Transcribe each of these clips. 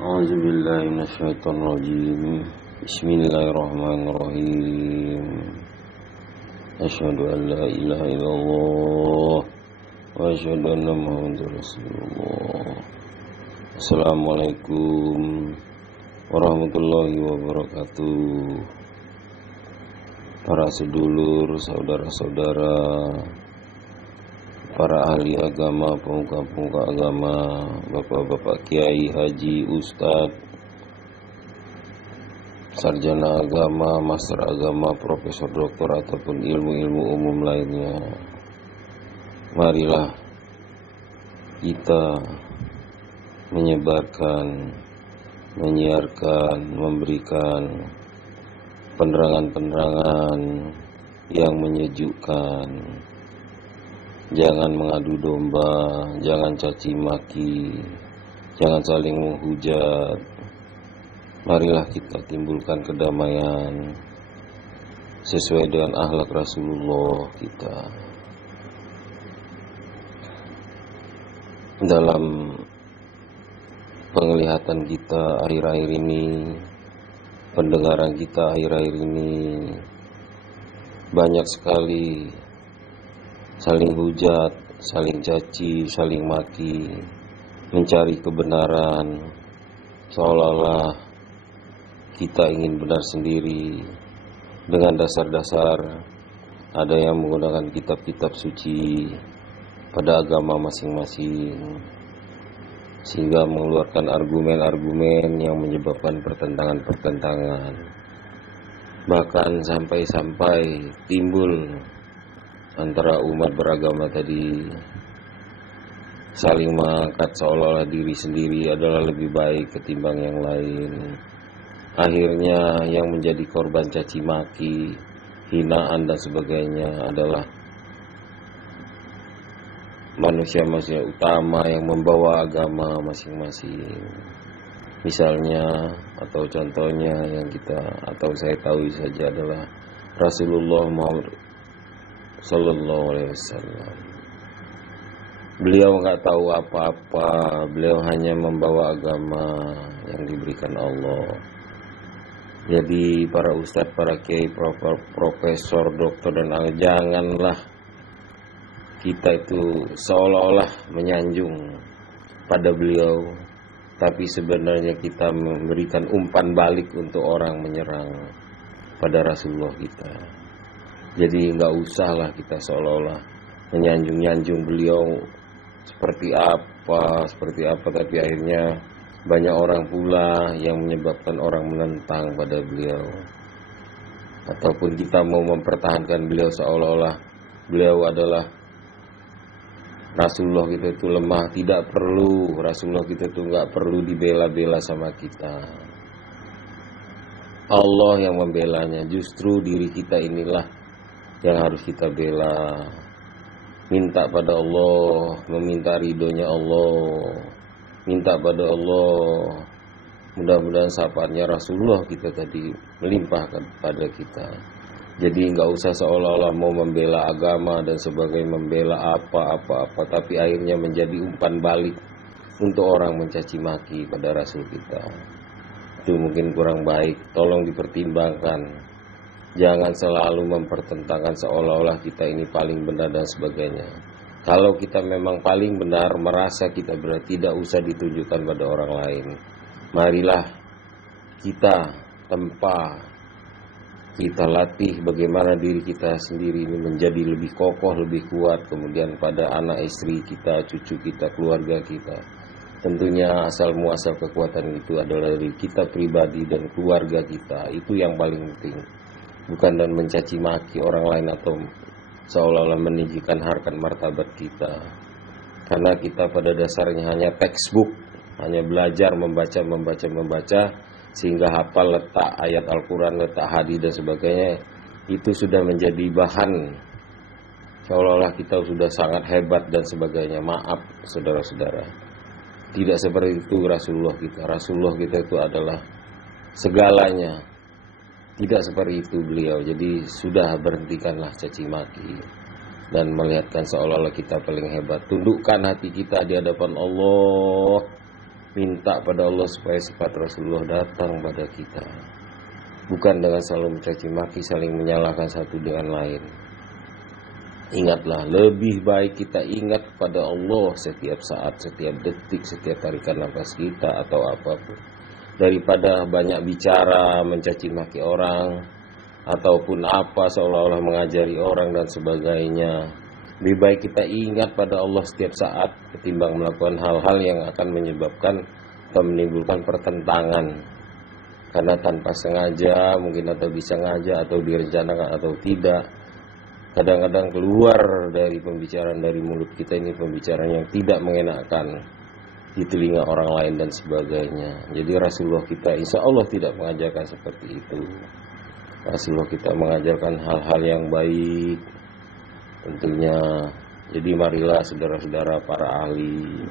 A'udzubillahi minasyaitonirrajim. Bismillahirrahmanirrahim. Asyhadu an la ilaha illallah wa asyhadu anna Muhammadar Rasulullah. Assalamualaikum warahmatullahi wabarakatuh. Para sedulur, saudara-saudara, para ahli agama, pemuka-pemuka agama, bapak-bapak kiai, haji, ustadz, sarjana agama, master agama, profesor, doktor, ataupun ilmu-ilmu umum lainnya. Marilah kita menyebarkan, menyiarkan, memberikan penerangan-penerangan yang menyejukkan. Jangan mengadu domba, jangan caci maki, jangan saling menghujat. Marilah kita timbulkan kedamaian sesuai dengan akhlak Rasulullah kita. Dalam penglihatan kita akhir-akhir ini, pendengaran kita akhir-akhir ini, banyak sekali saling hujat, saling caci, saling maki, mencari kebenaran, seolah-olah kita ingin benar sendiri dengan dasar-dasar. Ada yang menggunakan kitab-kitab suci pada agama masing-masing, sehingga mengeluarkan argumen-argumen yang menyebabkan pertentangan-pertentangan. Bahkan sampai-sampai timbul antara umat beragama tadi saling mengangkat seolah-olah diri sendiri adalah lebih baik ketimbang yang lain. Akhirnya yang menjadi korban caci maki, hinaan dan sebagainya adalah manusia-manusia utama yang membawa agama masing-masing. Misalnya atau contohnya yang saya tahu saja adalah Rasulullah Muhammad Sallallahu Alaihi Wasallam. Beliau nggak tahu apa-apa, beliau hanya membawa agama yang diberikan Allah. Jadi para ustadz, para kiai, profesor, dokter dan janganlah kita itu seolah-olah menyanjung pada beliau, tapi sebenarnya kita memberikan umpan balik untuk orang menyerang pada Rasulullah kita. Jadi nggak usahlah kita seolah-olah menyanjung-nyanjung beliau seperti apa, tapi akhirnya banyak orang pula yang menyebabkan orang menentang pada beliau. Ataupun kita mau mempertahankan beliau seolah-olah beliau adalah Rasulullah kita itu lemah. Tidak perlu, Rasulullah kita itu nggak perlu dibela-bela sama kita. Allah yang membelanya, justru diri kita inilah yang harus kita bela. Minta pada Allah, meminta ridhonya Allah, minta pada Allah. Mudah-mudahan syafaatnya Rasulullah kita tadi melimpahkan pada kita. Jadi nggak usah seolah-olah mau membela agama dan sebagai membela apa-apa, tapi akhirnya menjadi umpan balik untuk orang mencaci maki pada Rasul kita. Itu mungkin kurang baik, tolong dipertimbangkan. Jangan selalu mempertentangkan seolah-olah kita ini paling benar dan sebagainya. Kalau kita memang paling benar, merasa kita benar, tidak usah ditunjukkan pada orang lain. Marilah kita tempa, kita latih bagaimana diri kita sendiri ini menjadi lebih kokoh, lebih kuat. Kemudian pada anak istri kita, cucu kita, keluarga kita. Tentunya asal muasal kekuatan itu adalah dari kita pribadi dan keluarga kita. Itu yang paling penting. Bukan dan mencaci maki orang lain atau seolah-olah meninggikan harkat martabat kita. Karena kita pada dasarnya hanya textbook, hanya belajar membaca sehingga hafal letak ayat Al-Quran, letak hadis dan sebagainya. Itu sudah menjadi bahan seolah-olah kita sudah sangat hebat dan sebagainya. Maaf saudara-saudara, tidak seperti itu Rasulullah kita. Rasulullah kita itu adalah segalanya. Tidak seperti itu beliau. Jadi sudah, berhentikanlah caci maki dan melihatkan seolah-olah kita paling hebat. Tundukkan hati kita di hadapan Allah. minta pada Allah supaya sifat Rasulullah datang pada kita, bukan dengan selalu mencaci maki, saling menyalahkan satu dengan lain. Ingatlah, lebih baik kita ingat pada Allah setiap saat, setiap detik, setiap tarikan nafas kita atau apapun, daripada banyak bicara, mencaci maki orang ataupun apa seolah-olah mengajari orang dan sebagainya. Lebih baik kita ingat pada Allah setiap saat ketimbang melakukan hal-hal yang akan menyebabkan atau menimbulkan pertentangan. Karena tanpa sengaja mungkin, atau disengaja, atau direncanakan atau tidak, kadang-kadang keluar dari pembicaraan dari mulut kita ini pembicaraan yang tidak mengenakan di telinga orang lain dan sebagainya. Jadi Rasulullah kita insya Allah tidak mengajarkan seperti itu. Rasulullah kita mengajarkan hal-hal yang baik tentunya. Jadi marilah saudara-saudara para ahli,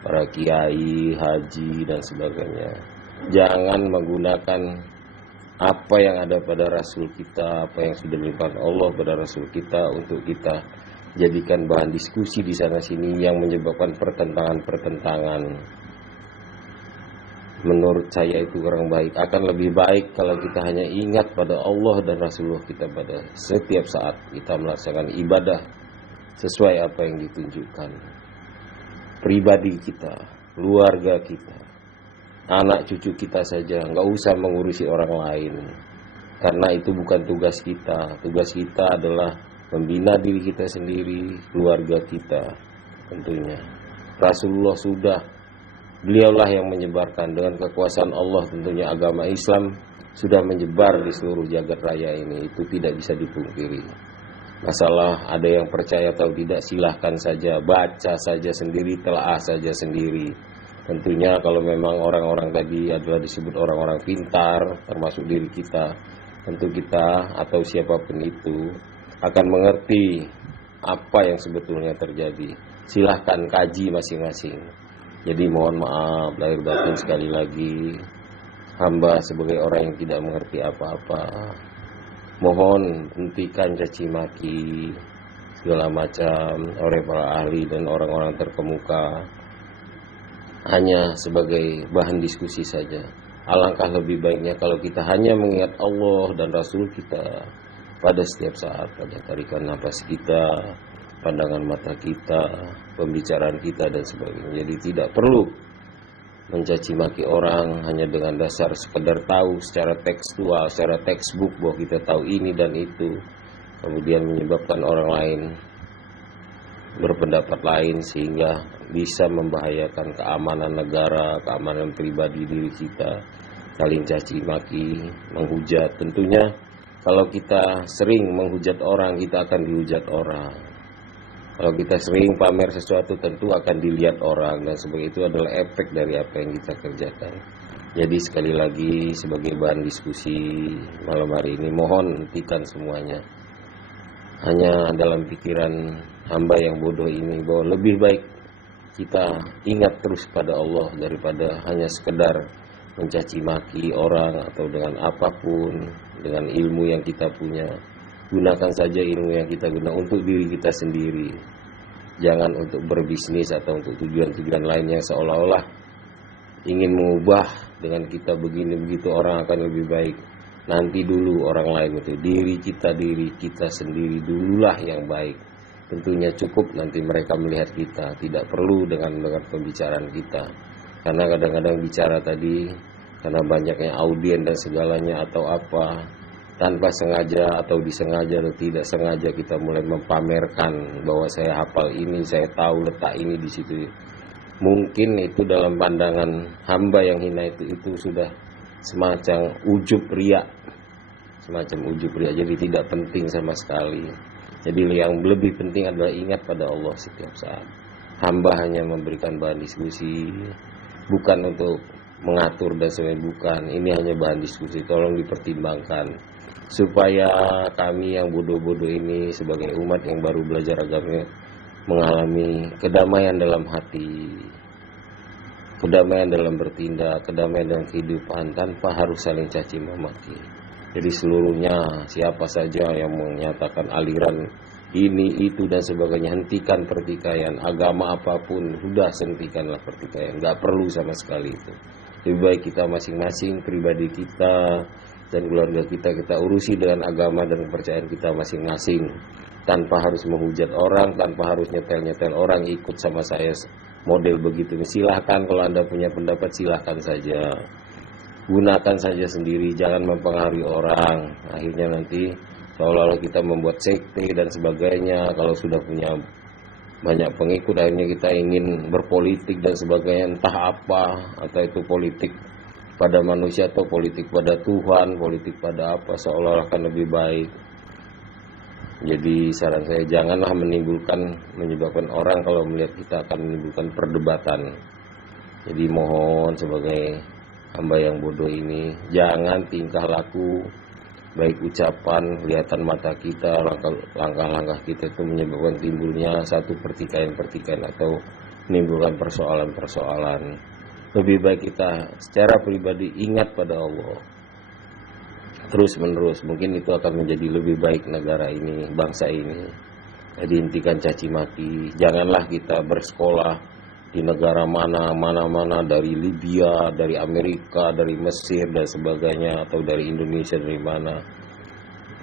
para kiai, haji dan sebagainya, jangan menggunakan apa yang ada pada Rasul kita, apa yang sudah dilimpahkan Allah pada Rasul kita untuk kita jadikan bahan diskusi di sana sini yang menyebabkan pertentangan-pertentangan. Menurut saya itu kurang baik. Akan lebih baik kalau kita hanya ingat pada Allah dan Rasulullah kita pada setiap saat kita melaksanakan ibadah sesuai apa yang ditunjukkan. Pribadi kita, keluarga kita, anak cucu kita saja, nggak usah mengurusi orang lain, karena itu bukan tugas kita. Tugas kita adalah membina diri kita sendiri, keluarga kita tentunya. Rasulullah sudah, beliaulah yang menyebarkan dengan kekuasaan Allah tentunya agama Islam sudah menyebar di seluruh jagat raya ini, itu tidak bisa dipungkiri. Masalah ada yang percaya atau tidak silahkan saja, baca saja sendiri, telaah saja sendiri. Tentunya kalau memang orang-orang tadi adalah disebut orang-orang pintar, termasuk diri kita, tentu kita atau siapapun itu akan mengerti apa yang sebetulnya terjadi. Silahkan kaji masing-masing. Jadi mohon maaf lahir batin sekali lagi, hamba sebagai orang yang tidak mengerti apa-apa, mohon hentikan caci maki segala macam oleh para ahli dan orang-orang terkemuka, hanya sebagai bahan diskusi saja. Alangkah lebih baiknya kalau kita hanya mengingat Allah dan Rasul kita pada setiap saat, pada tarikan nafas kita, pandangan mata kita, pembicaraan kita dan sebagainya. Jadi tidak perlu mencaci maki orang hanya dengan dasar sekedar tahu secara tekstual, secara textbook bahwa kita tahu ini dan itu, kemudian menyebabkan orang lain berpendapat lain sehingga bisa membahayakan keamanan negara, keamanan pribadi diri kita, saling caci maki, menghujat. Tentunya kalau kita sering menghujat orang, kita akan dihujat orang. Kalau kita sering pamer sesuatu tentu akan dilihat orang, dan sebagai itu adalah efek dari apa yang kita kerjakan. Jadi sekali lagi sebagai bahan diskusi malam hari ini, mohon hentikan semuanya. Hanya dalam pikiran hamba yang bodoh ini bahwa lebih baik kita ingat terus pada Allah daripada hanya sekedar mencaci maki orang atau dengan apapun, dengan ilmu yang kita punya. Gunakan saja ilmu yang kita guna untuk diri kita sendiri. Jangan untuk berbisnis atau untuk tujuan-tujuan lain yang seolah-olah ingin mengubah dengan kita begini begitu orang akan lebih baik. Nanti dulu orang lain itu, diri kita sendiri dululah yang baik. Tentunya cukup nanti mereka melihat kita, tidak perlu dengan pembicaraan kita. Karena kadang-kadang bicara tadi karena banyaknya audien dan segalanya atau apa, tanpa sengaja atau disengaja atau tidak sengaja kita mulai mempamerkan bahwa saya hafal ini, saya tahu letak ini di situ. Mungkin itu dalam pandangan hamba yang hina itu sudah semacam ujub riya, jadi tidak penting sama sekali. Jadi yang lebih penting adalah ingat pada Allah setiap saat. Hamba hanya memberikan bahan diskusi, bukan untuk mengatur dan sebagainya, bukan. Ini hanya bahan diskusi, tolong dipertimbangkan supaya kami yang bodoh-bodoh ini sebagai umat yang baru belajar agama mengalami kedamaian dalam hati, kedamaian dalam bertindak, kedamaian dalam kehidupan tanpa harus saling caci memaki. Jadi seluruhnya siapa saja yang menyatakan aliran ini itu dan sebagainya. Hentikan pertikaian, agama apapun sudah, hentikanlah pertikaian, nggak perlu sama sekali itu. Lebih baik kita masing-masing, pribadi kita dan keluarga kita urusi dengan agama dan kepercayaan kita masing-masing, tanpa harus menghujat orang, tanpa harus nyetel-nyetel orang ikut sama saya model begitu. Silahkan, kalau Anda punya pendapat silahkan saja, gunakan saja sendiri, jangan mempengaruhi orang. Akhirnya nanti seolah-olah kita membuat sekte dan sebagainya. Kalau sudah punya banyak pengikut, akhirnya kita ingin berpolitik dan sebagainya, entah apa, atau itu politik pada manusia atau politik pada Tuhan, politik pada apa, seolah-olah akan lebih baik. Jadi saran saya, janganlah menyebabkan orang kalau melihat kita akan menimbulkan perdebatan. Jadi mohon sebagai hamba yang bodoh ini, jangan tingkah laku, baik ucapan, kelihatan mata kita, langkah-langkah kita itu menyebabkan timbulnya satu pertikaian-pertikaian atau menimbulkan persoalan-persoalan. Lebih baik kita secara pribadi ingat pada Allah terus menerus, mungkin itu akan menjadi lebih baik negara ini, bangsa ini. Jadi hentikan caci maki, janganlah kita bersekolah di negara mana, dari Libya, dari Amerika, dari Mesir dan sebagainya, atau dari Indonesia, dari mana.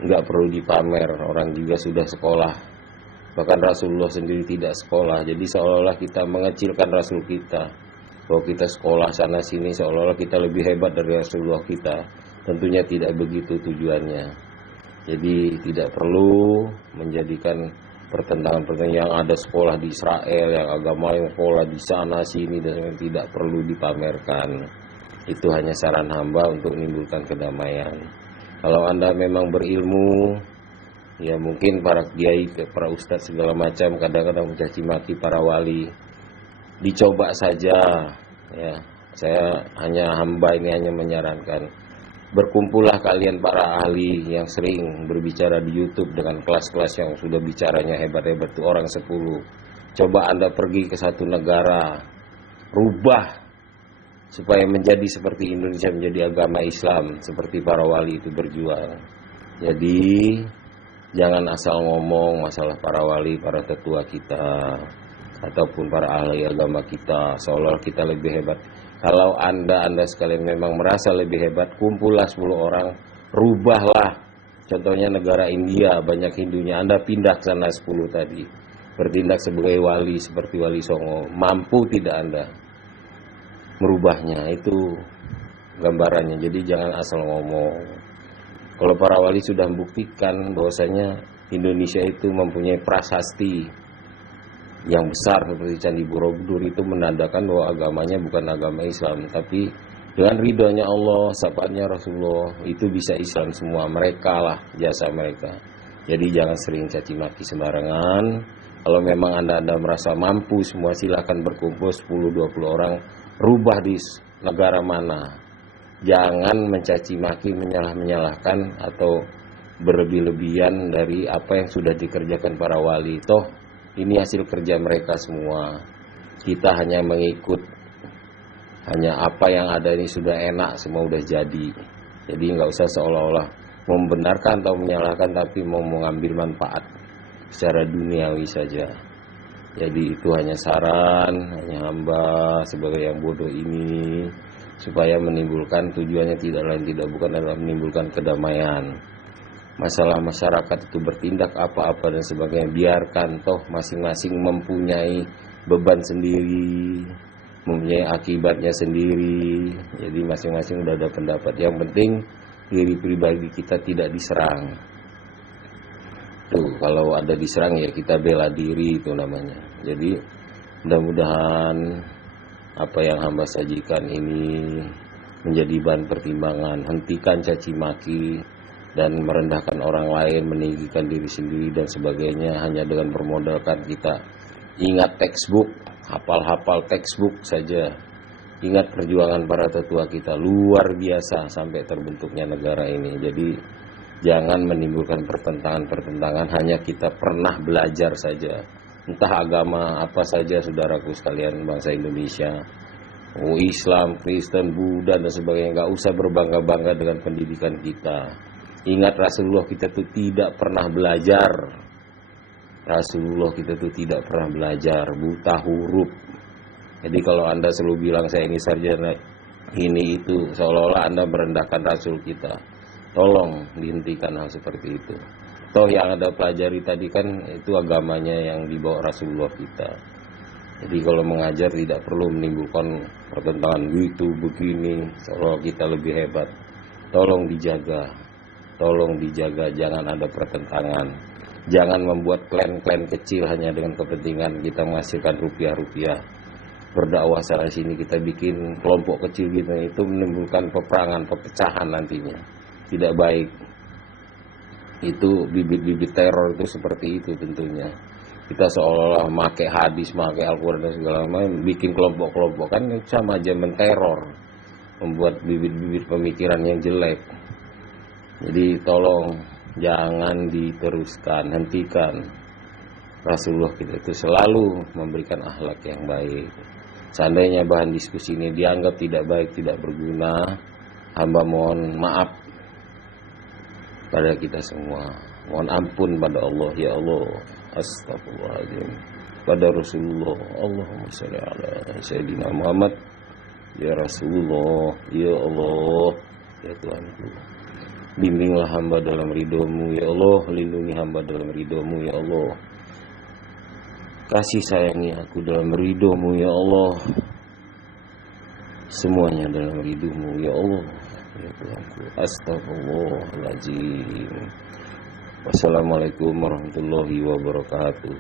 Nggak perlu dipamer, orang juga sudah sekolah. Bahkan Rasulullah sendiri tidak sekolah, jadi seolah-olah kita mengecilkan Rasul kita, bahwa kita sekolah sana sini, seolah-olah kita lebih hebat dari Rasulullah kita. Tentunya tidak begitu tujuannya. Jadi tidak perlu menjadikan pertentangan-pertentangan yang ada sekolah di Israel, yang agama yang sekolah di sana sini, dan tidak perlu dipamerkan. Itu hanya saran hamba untuk menimbulkan kedamaian. Kalau Anda memang berilmu, ya mungkin para kiai, para ustadz segala macam kadang-kadang mencaci maki para wali, dicoba saja. Ya, saya hanya hamba ini hanya menyarankan, berkumpullah kalian para ahli yang sering berbicara di YouTube dengan kelas-kelas yang sudah bicaranya hebat-hebat itu orang 10. Coba Anda pergi ke satu negara, rubah supaya menjadi seperti Indonesia, menjadi agama Islam seperti para wali itu berjuang. Jadi jangan asal ngomong masalah para wali, para tetua kita ataupun para ahli agama kita seolah kita lebih hebat. Kalau anda sekalian memang merasa lebih hebat, kumpullah 10 orang, rubahlah. Contohnya negara India, banyak Hindunya, Anda pindah ke sana 10 tadi, bertindak sebagai wali seperti Wali Songo. Mampu tidak Anda merubahnya? Itu gambarannya. Jadi jangan asal ngomong. Kalau para wali sudah membuktikan bahwasanya Indonesia itu mempunyai prasasti yang besar seperti Candi Borobudur, itu menandakan bahwa agamanya bukan agama Islam, tapi dengan ridhonya Allah, syafaatnya Rasulullah, itu bisa Islam semua. Mereka lah jasa mereka. Jadi jangan sering caci maki sembarangan. Kalau memang anda merasa mampu semua, silahkan berkumpul 10-20 orang, rubah di negara mana. Jangan mencaci maki, menyalahkan atau berlebih-lebihan dari apa yang sudah dikerjakan para wali. Toh ini hasil kerja mereka semua. Kita hanya mengikut, hanya apa yang ada ini sudah enak, semua udah jadi. Jadi nggak usah seolah-olah membenarkan atau menyalahkan, tapi mau mengambil manfaat secara duniawi saja. Jadi itu hanya saran, hanya hamba sebagai yang bodoh ini, supaya menimbulkan, tujuannya tidak lain tidak bukan adalah menimbulkan kedamaian. Masalah masyarakat itu bertindak apa-apa dan sebagainya, biarkan, toh masing-masing mempunyai beban sendiri, mempunyai akibatnya sendiri. Jadi masing-masing udah ada pendapat. Yang penting diri pribadi kita tidak diserang. Tuh, kalau ada diserang ya kita bela diri, itu namanya. Jadi mudah-mudahan apa yang hamba sajikan ini menjadi bahan pertimbangan. Hentikan caci maki dan merendahkan orang lain, meninggikan diri sendiri dan sebagainya hanya dengan bermodalkan kita ingat textbook, hafal textbook saja. Ingat perjuangan para tetua kita luar biasa sampai terbentuknya negara ini. Jadi jangan menimbulkan pertentangan hanya kita pernah belajar saja. Entah agama apa saja saudaraku sekalian bangsa Indonesia, Islam, Kristen, Buddha dan sebagainya, nggak usah berbangga-bangga dengan pendidikan kita. Ingat Rasulullah kita tuh tidak pernah belajar. Rasulullah kita tuh tidak pernah belajar, buta huruf. Jadi kalau Anda selalu bilang saya ini sarjana ini itu, seolah-olah Anda merendahkan Rasul kita. Tolong dihentikan hal seperti itu. Toh yang Anda pelajari tadi kan itu agamanya yang dibawa Rasulullah kita. Jadi kalau mengajar tidak perlu menimbulkan pertentangan gitu begini, seolah kita lebih hebat. Tolong dijaga, jangan ada pertentangan. Jangan membuat klan-klan kecil hanya dengan kepentingan kita menghasilkan rupiah-rupiah. Berdakwah sana sini kita bikin kelompok kecil gitu, itu menimbulkan peperangan, perpecahan nantinya. Tidak baik. Itu bibit-bibit teror itu seperti itu tentunya. Kita seolah-olah pakai hadis, pakai Al-Quran dan segala macam, bikin kelompok-kelompok, kan sama aja menteror, membuat bibit-bibit pemikiran yang jelek. Jadi tolong jangan diteruskan, hentikan. Rasulullah kita itu selalu memberikan akhlak yang baik. Seandainya bahan diskusi ini dianggap tidak baik, tidak berguna, hamba mohon maaf pada kita semua. Mohon ampun pada Allah, ya Allah. Astagfirullahaladzim. Pada Rasulullah, Allahumma sholli ala Sayyidina Muhammad. Ya Rasulullah, ya Allah, ya Tuhanku, bimbinglah hamba dalam ridho-Mu, ya Allah. Lindungi hamba dalam ridho-Mu, ya Allah. Kasih sayangi aku dalam ridho-Mu, ya Allah. Semuanya dalam ridho-Mu, ya Allah, ya Tuhanku. Astagfirullahaladzim. Wassalamualaikum warahmatullahi wabarakatuh.